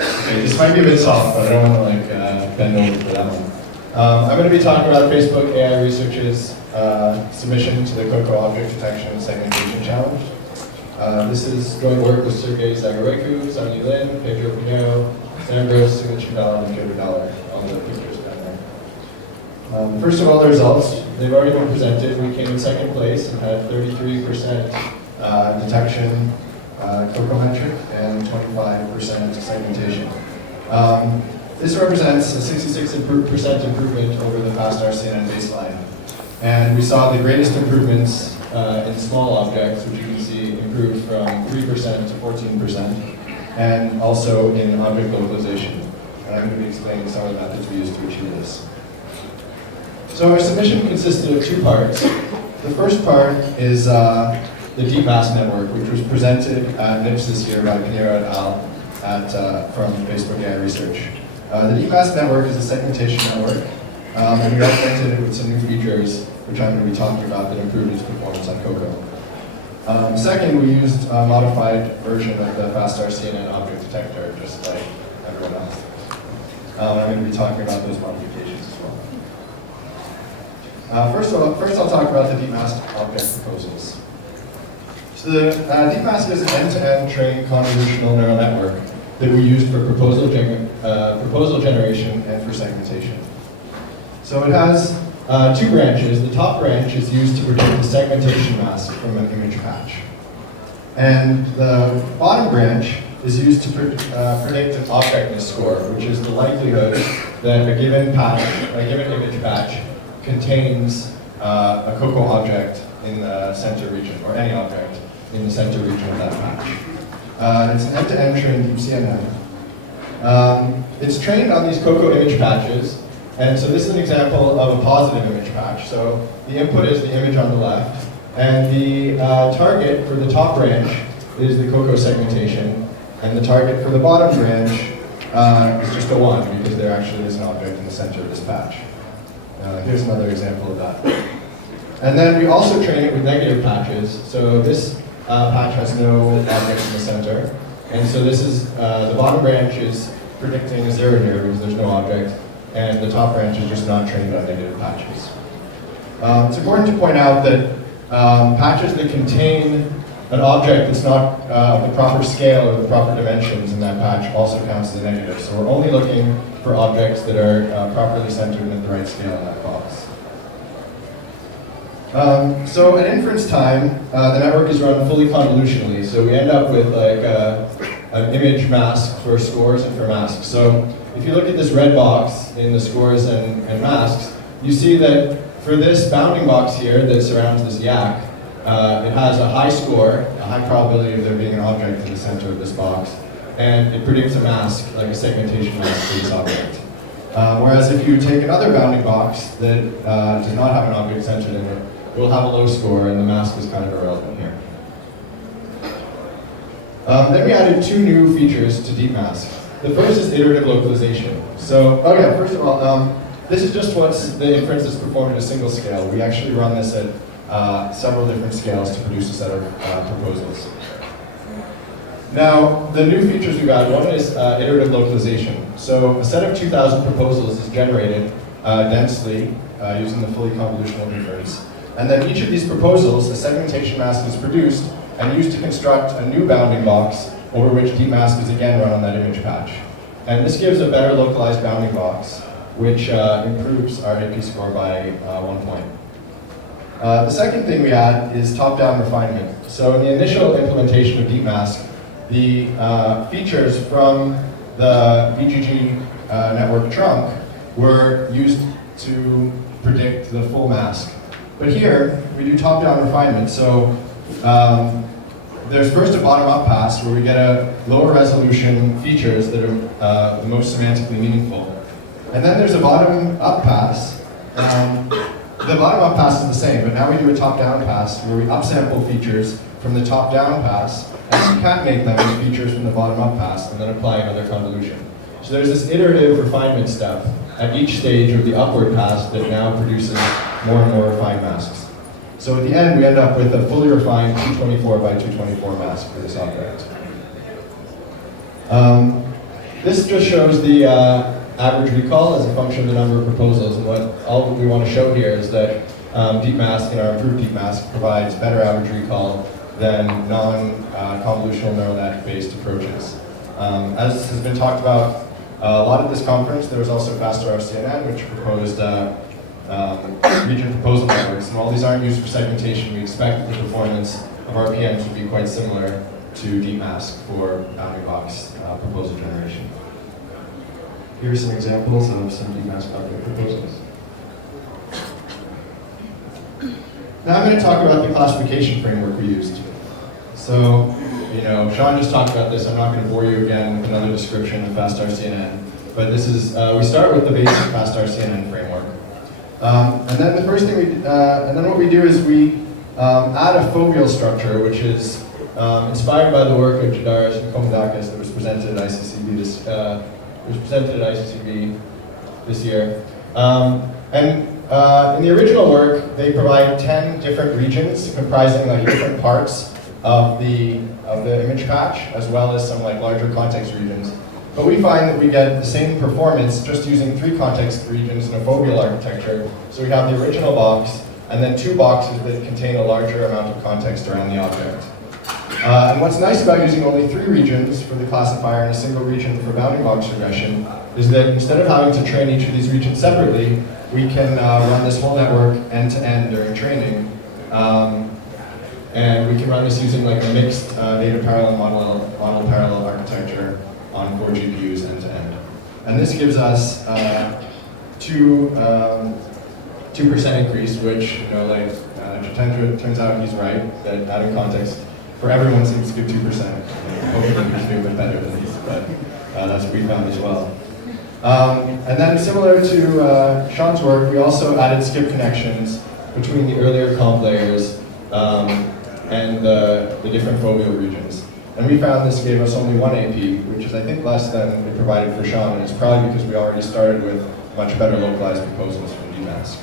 Okay, this might be a bit soft, but I don't want to bend over for that one. I'm going to be talking about Facebook AI Research's submission to the COCO Object Detection and Segmentation Challenge. This is going to work with Sergey Zagoreku, Sonny Lin, Pedro Pinero, Sandros, Signature Dollar, and Joe Dollar. All the pictures down there. First of all, the results. They've already been presented. We came in second place and had 33% detection COCO metric and 25% segmentation. This represents a 66% improvement over the past RCNN baseline. And we saw the greatest improvements in small objects, which you can see improved from 3% to 14%, and also in object localization. And I'm going to be explaining some of the methods we used to achieve this. So our submission consisted of two parts. The first part is the deep mask network, which was presented at MIPS this year by Pinero et al. From Facebook AI Research. The deep mask network is a segmentation network, and we augmented it with some new features, which I'm going to be talking about, that improved its performance on COCO. Second, we used a modified version of the FastRCNN object detector, just like everyone else. I'm going to be talking about those modifications as well. First I'll talk about the deep mask object proposals. So the deep mask is an end-to-end trained convolutional neural network that we used for proposal generation and for segmentation. So it has two branches. The top branch is used to predict the segmentation mask from an image patch. And the bottom branch is used to predict an objectness score, which is the likelihood that a given image patch contains a COCO object in the center region, or any object in the center region of that patch. It's an end-to-end trained deep CNN. It's trained on these COCO image patches, and so this is an example of a positive image patch. So the input is the image on the left, and the target for the top branch is the COCO segmentation, and the target for the bottom branch is just a 1, because there actually is an object in the center of this patch. Here's another example of that. And then we also train it with negative patches. So this patch has no object in the center. And so this is, the bottom branch is predicting a 0 here because there's no object. And the top branch is just not trained on negative patches. It's important to point out that patches that contain an object that's not the proper scale or the proper dimensions in that patch also counts as a negative. So we're only looking for objects that are properly centered and at the right scale in that box. So at inference time, the network is run fully convolutionally. So we end up with like an image mask for scores and for masks. So if you look at this red box in the scores and masks, you see that for this bounding box here that surrounds this yak, it has a high score, a high probability of there being an object in the center of this box, and it predicts a mask, like a segmentation mask for this object. Whereas if you take another bounding box that does not have an object centered in it, it will have a low score, and the mask is kind of irrelevant here. Then we added two new features to deep mask. The first is iterative localization. So, first of all, this is just what's the inference that's performed at a single scale. We actually run this at several different scales to produce a set of proposals. Now, the new features we've added, one is iterative localization. So a set of 2,000 proposals is generated densely using the fully convolutional inference. And then each of these proposals, a segmentation mask is produced and used to construct a new bounding box over which deep mask is again run on that image patch. And this gives a better localized bounding box, which improves our AP score by 1 point. The second thing we add is top-down refinement. So in the initial implementation of deep mask, the features from the BGG network trunk were used to predict the full mask. But here, we do top-down refinement. So there's first a bottom-up pass where we get a lower resolution features that are the most semantically meaningful. And then there's a bottom-up pass. The bottom-up pass is the same, but now we do a top-down pass where we upsample features from the top-down pass and concatenate them with features from the bottom-up pass and then apply another convolution. So there's this iterative refinement step at each stage of the upward pass that now produces more and more refined masks. So at the end, we end up with a fully refined 224 by 224 mask for this object. This just shows the average recall as a function of the number of proposals, and all we want to show here is that deep mask, our improved deep mask, provides better average recall than non-convolutional neural net-based approaches. As has been talked about a lot at this conference, there was also faster RCNN, which proposed region proposal networks, and while these aren't used for segmentation, we expect that the performance of RPMs would be quite similar to deep mask for bounding box proposal generation. Here are some examples of some deep mask proposals. Now I'm going to talk about the classification framework we used. So, Sean just talked about this. I'm not going to bore you again with another description of fast RCNN, but this is, we start with the basic fast RCNN framework. And then the first thing what we do is we add a foveal structure, which is inspired by the work of Jadaris and Komodakis that was presented at ICCB this year. In the original work, they provide 10 different regions comprising different parts of the image patch, as well as some larger context regions. But we find that we get the same performance just using 3 context regions in a foveal architecture. So we have the original box, and then 2 boxes that contain a larger amount of context around the object. And what's nice about using only 3 regions for the classifier and a single region for bounding box regression is that instead of having to train each of these regions separately, we can run this whole network end-to-end during training. And we can run this using a mixed data parallel model parallel architecture on 4 GPUs end-to-end. And this gives us 2% increase, which, Jitendra, turns out he's right, that adding context for everyone seems to give 2%. Hopefully we can do a bit better than these, but that's what we found as well. And then similar to Sean's work, we also added skip connections between the earlier comp layers and the different foveal regions. And we found this gave us only 1 AP, which is I think less than we provided for Sean, and it's probably because we already started with much better localized proposals from DMASC.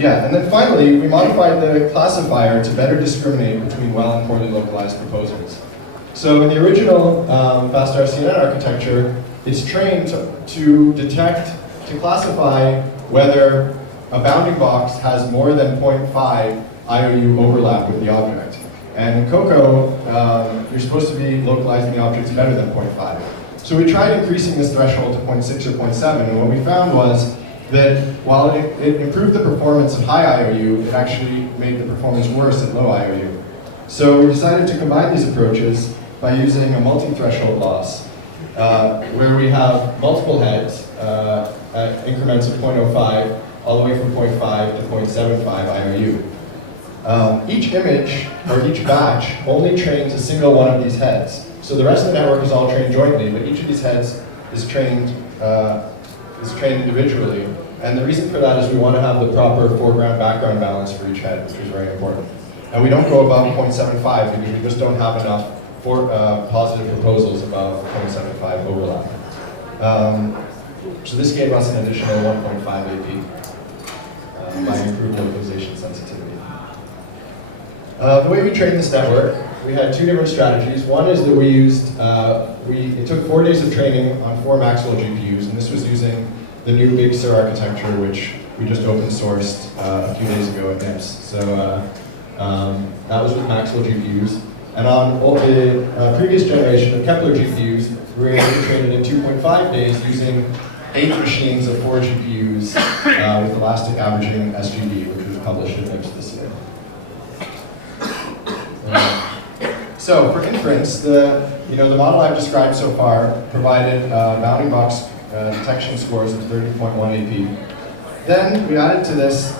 And then finally, we modified the classifier to better discriminate between well and poorly localized proposals. So in the original fast RCNN architecture, it's trained to classify whether a bounding box has more than 0.5 IOU overlap with the object. And in COCO, you're supposed to be localizing the objects better than 0.5. So we tried increasing this threshold to 0.6 or 0.7, and what we found was that while it improved the performance of high IOU, it actually made the performance worse at low IOU. So we decided to combine these approaches by using a multi-threshold loss, where we have multiple heads at increments of 0.05 all the way from 0.5 to 0.75 IOU. Each image, or each batch, only trains a single one of these heads. So the rest of the network is all trained jointly, but each of these heads is trained individually. And the reason for that is we want to have the proper foreground-background balance for each head, which is very important. And we don't go above 0.75 because we just don't have enough positive proposals above 0.75 overlap. So this gave us an additional 1.5 AP by improved localization sensitivity. The way we trained this network, we had 2 different strategies. One is that we used, it took 4 days of training on 4 Maxwell GPUs, and this was using the new Big Sur architecture, which we just open sourced a few days ago at NIPS. So that was with Maxwell GPUs. And on the previous generation of Kepler GPUs, we were able to train it in 2.5 days using 8 machines of 4 GPUs with elastic averaging SGD, which was published in NIPS this year. So for inference, the model I've described so far provided bounding box detection scores of 30.1 AP. Then we added to this,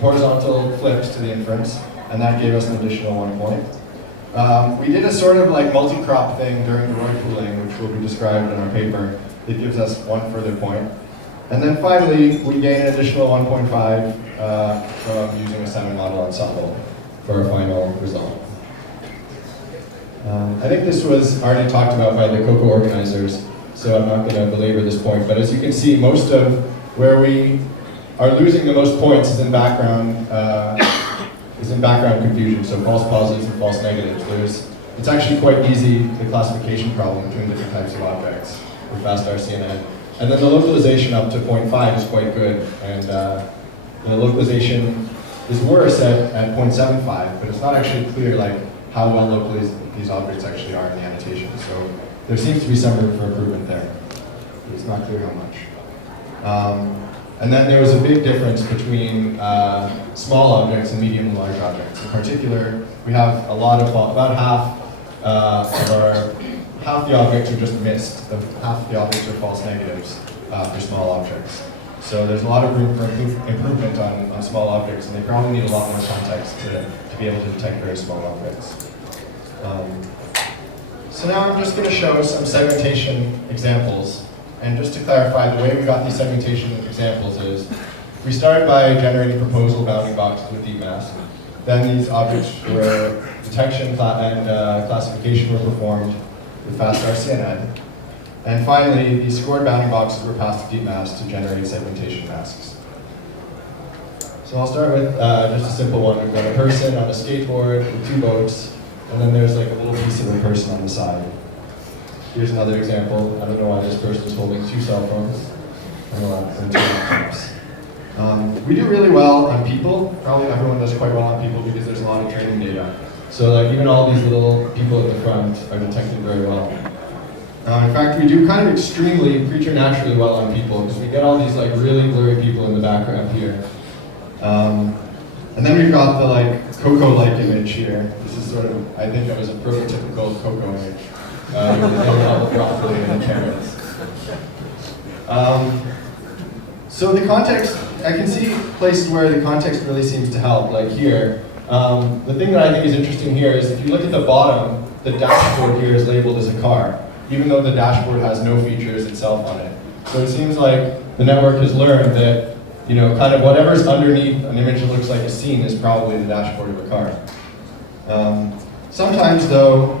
horizontal flips to the inference, and that gave us an additional 1 point. We did a sort of multi-crop thing during the Roy pooling, which will be described in our paper. It gives us 1 further point. And then finally, we gain an additional 1.5 from using a semi model ensemble for our final result. I think this was already talked about by the COCO organizers, so I'm not going to belabor this point. But as you can see, most of where we are losing the most points is in background confusion, so false positives and false negatives. There's it's actually quite easy, the classification problem between different types of objects with fast RCNN. And then the localization up to 0.5 is quite good, and the localization is worse at 0.75, but it's not actually clear like how well localized these objects actually are in the annotation. So there seems to be some room for improvement there. But it's not clear how much. And then there was a big difference between small objects and medium and large objects. In particular, we have a lot of, about half the objects are just missed. Half the objects are false negatives for small objects. So there's a lot of room for improvement on small objects, and they probably need a lot more context to be able to detect very small objects. So now I'm just going to show some segmentation examples. And just to clarify, the way we got these segmentation examples is, we started by generating proposal bounding boxes with deep mask. Then these objects were detection and classification were performed with fast RCNN. And finally, these scored bounding boxes were passed to deep mask to generate segmentation masks. So I'll start with just a simple one. We've got a person on a skateboard with two boats, and then there's like a little piece of a person on the side. Here's another example. I don't know why this person is holding two cell phones and two laptops. We do really well on people. Probably everyone does quite well on people because there's a lot of training data. So like even all these little people at the front are detected very well. In fact, we do kind of extremely preternaturally well on people because we get all these like really blurry people in the background here. And then we've got the like COCO-like image here. This is sort of, I think it was a prototypical COCO image. All the broccoli and the carrots. So the context, I can see places where the context really seems to help, like here. The thing that I think is interesting here is if you look at the bottom, the dashboard here is labeled as a car, even though the dashboard has no features itself on it. So it seems like the network has learned that, you know, kind of whatever's underneath an image that looks like a scene is probably the dashboard of a car. Sometimes though,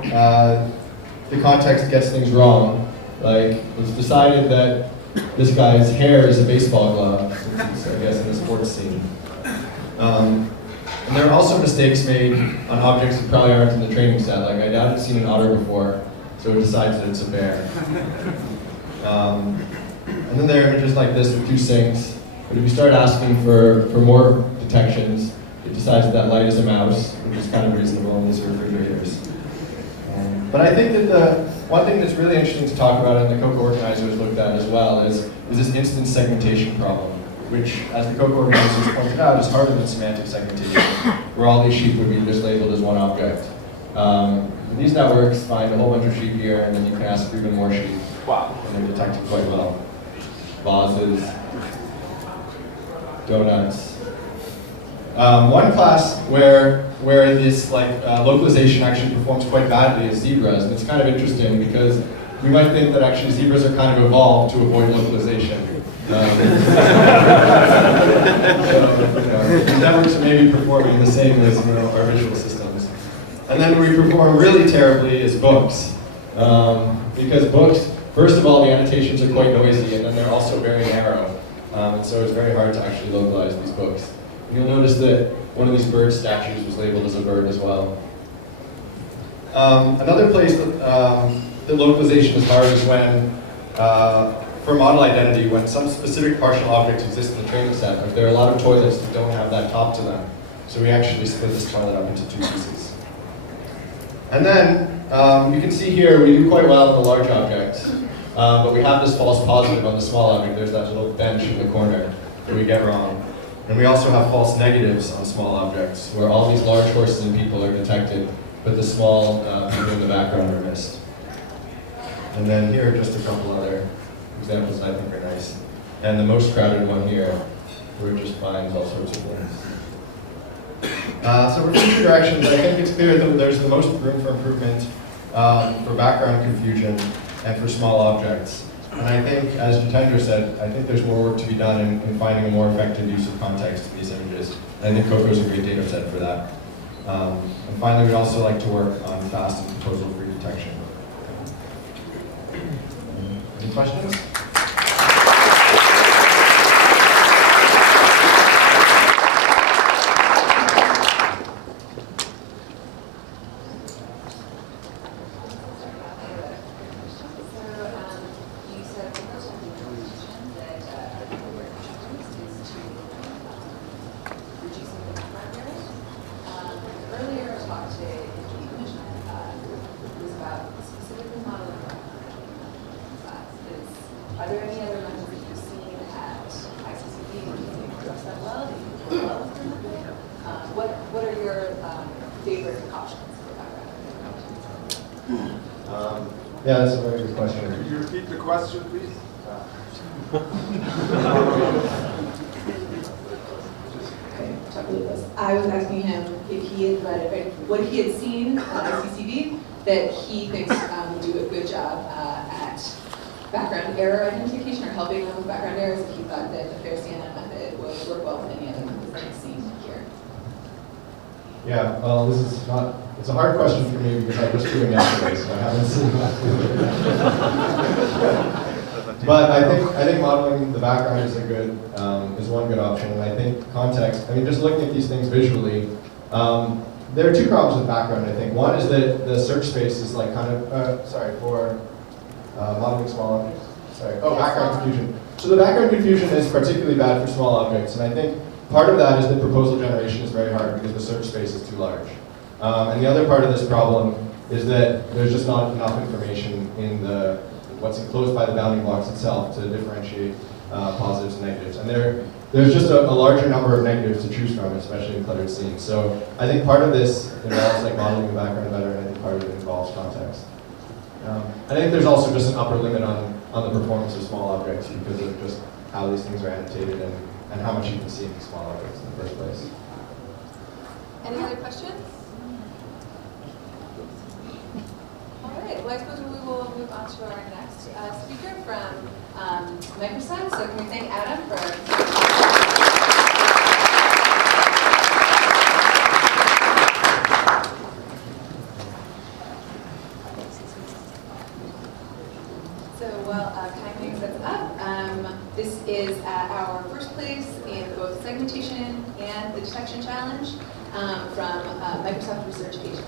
the context gets things wrong. Like, it's decided that this guy's hair is a baseball glove, I guess in the sports scene. And there are also mistakes made on objects that probably aren't in the training set. Like, I haven't seen an otter before, so it decides that it's a bear. And then there are images like this with two sinks. But if you start asking for more detections, it decides that light is a mouse, which is kind of reasonable in these refrigerators. But I think that the one thing that's really interesting to talk about, and the COCO organizers looked at as well, is this instance segmentation problem, which, as the COCO organizers pointed out, is harder than semantic segmentation, where all these sheep would be just labeled as one object. These networks find a whole bunch of sheep here, and then you can ask for even more sheep. Wow. And they're detected quite well. Vases, donuts. One class where this localization actually performs quite badly is zebras, and it's kind of interesting because we might think that actually zebras are kind of evolved to avoid localization. So, the networks are maybe performing the same as our visual systems. And then we perform really terribly is books, because books, first of all, the annotations are quite noisy, and then they're also very narrow, and so it's very hard to actually localize these books. You'll notice that one of these bird statues was labeled as a bird as well. Another place that localization is hard is when, for model identity, when some specific partial objects exist in the training set. Like there are a lot of toilets that don't have that top to them. So we actually split this toilet up into two pieces. And then, you can see here we do quite well in the large objects, but we have this false positive on the small object. There's that little bench in the corner that we get wrong. And we also have false negatives on small objects, where all these large horses and people are detected, but the small people in the background are missed. And then here are just a couple other examples that I think are nice. And the most crowded one here, where it just finds all sorts of things. So for future directions, I think it's clear that there's the most room for improvement for background confusion and for small objects. And I think, as Jitendra said, I think there's more work to be done in finding a more effective use of context in these images. And I think COCO is a great data set for that. And finally, we'd also like to work on fast and proposal-free detection. Any questions? Yeah, that's a very good question. Could you repeat the question, please? I was asking him if he had read, what he had seen at CCV that he thinks would do a good job at background error identification or helping them with background errors, if he thought that the fair CNN method would work well with any other methods that he's seen here. Yeah, well, this is not, it's a hard question for me because I was doing yesterday, so I haven't seen that. But I think modeling the background is is one good option, and I think context. I mean, just looking at these things visually, there are two problems with background. I think one is that the search space is like kind of for modeling small objects. Background confusion. So the background confusion is particularly bad for small objects, and I think part of that is that proposal generation is very hard because the search space is too large. And the other part of this problem is that there's just not enough information in what's enclosed by the bounding blocks itself to differentiate positives and negatives. And there's just a larger number of negatives to choose from, especially in cluttered scenes. So I think part of this involves like modeling the background better, and I think part of it involves context. I think there's also just an upper limit on the performance of small objects because of just how these things are annotated and how much you can see in these small objects in the first place. Any other questions? All right, well, I suppose we will move on to our next speaker from Microsoft. So can we thank Adam for... So while time brings us up, this is our first place in both segmentation and the detection challenge from Microsoft Research Asia.